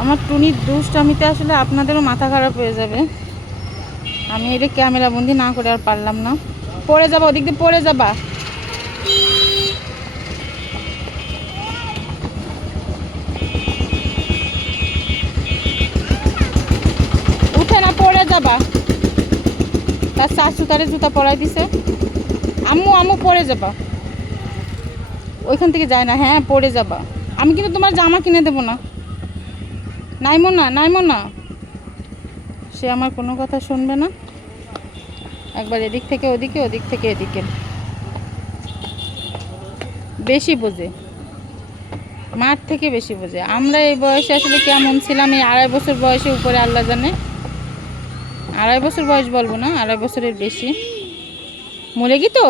আমার টুনির দুষ্টামিতে আসলে আপনাদেরও মাথা খারাপ হয়ে যাবে। আমি এটা ক্যামেরা বন্দি না করে আর পারলাম না। পড়ে যাবা, ওদিক দিয়ে পড়ে যাবা। উঠে না, পড়ে যাবা। তার শাশু তারে জুতা পরাই দিছে। আম্মু আম্মু পড়ে যাবা, ওইখান থেকে যায় না। হ্যাঁ পড়ে যাবা। আমি কিন্তু তোমার জামা কিনে দেবো না। নাইমো না, নাইমো না। সে আমার কোনো কথা শুনবে না। একবার এদিক থেকে ওদিকে, ওদিক থেকে এদিকে। বেশি বোঝে, মার থেকে বেশি বোঝে। আমরা এই বয়সে আসলে কেমন ছিলাম, এই 2.5 বছর বয়সে উপরে আল্লাহ জানে। 2.5 বছর বয়স বলবো না, 2.5 বছরের বেশি। মরে গি তো।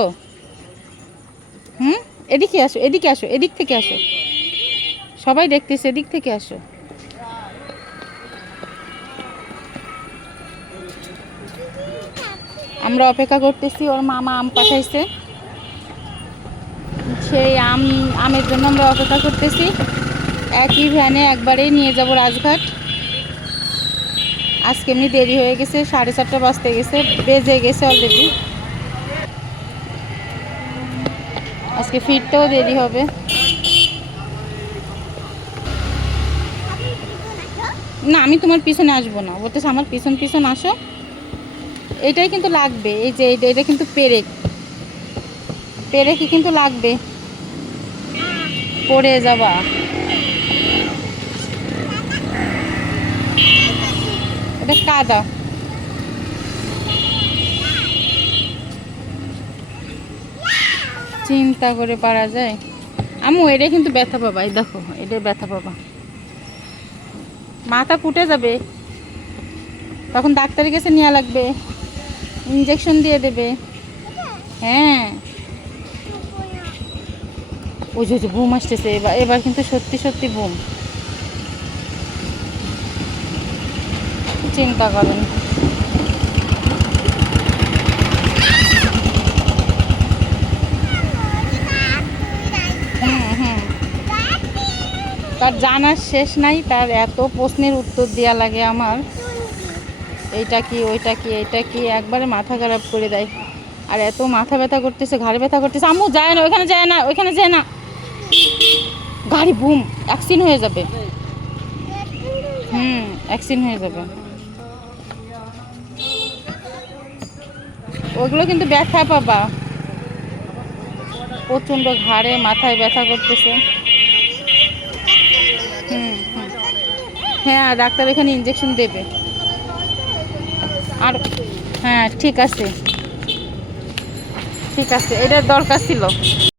এদিকে আসো, এদিকে আসো, এদিক থেকে আসো। সবাই দেখতেছে, এদিক থেকে আসো। আমরা অপেক্ষা করতেছি, ওর মামা আম পাঠাইছে। সেই আমের জন্য আমরা অপেক্ষা করতেছি। একই ভ্যানে একবারেই নিয়ে যাব রাজঘাট। আজকে এমনি দেরি হয়ে গেছে, 4:30 বাজতে গেছে, বেজে গেছে অলরেডি। আজকে ফিরতেও দেরি হবে। না আমি তোমার পিছনে আসবো না, বলতেছে আমার পিছন পিছন আসো। এটাই কিন্তু লাগবে, এই যে এটা কিন্তু পেরেক, পেরেকই কিন্তু লাগবে। পড়ে যাবা। এটা কাদা। চিন্তা করে পারা যায়। আম্মু এটা কিন্তু ব্যথা পাবা, এই দেখো এটা ব্যথা পাবা, মাথা ফুটে যাবে। তখন ডাক্তারের কাছে নেওয়া লাগবে, ইঞ্জেকশন দিয়ে দেবে। হ্যাঁ ওই যে বুম আসতেছে, এবার এবার কিন্তু সত্যি সত্যি বুম। চিন্তা করেন। তার জানার শেষ নাই, তার এত প্রশ্নের উত্তর দেওয়া লাগে আমার। এইটা কি, ওইটা কি, এইটা কি, একবারে মাথা খারাপ করে দেয়। আর এত মাথা ব্যথা করতেছে, ঘাড়ে ব্যথা করতেছে। আম্মু যায় না, ওইখানে যায় না, ওইখানে যায় না। গাড়ি বুম, অ্যাক্সিডেন্ট হয়ে যাবে। অ্যাক্সিডেন্ট হয়ে যাবে। ওগুলো কিন্তু ব্যথা পাবা, প্রচণ্ড ঘাড়ে মাথায় ব্যথা করতেছে। হ্যাঁ ডাক্তার এখানে ইঞ্জেকশন দেবে। আর হ্যাঁ ঠিক আছে, ঠিক আছে, এটার দরকার ছিল।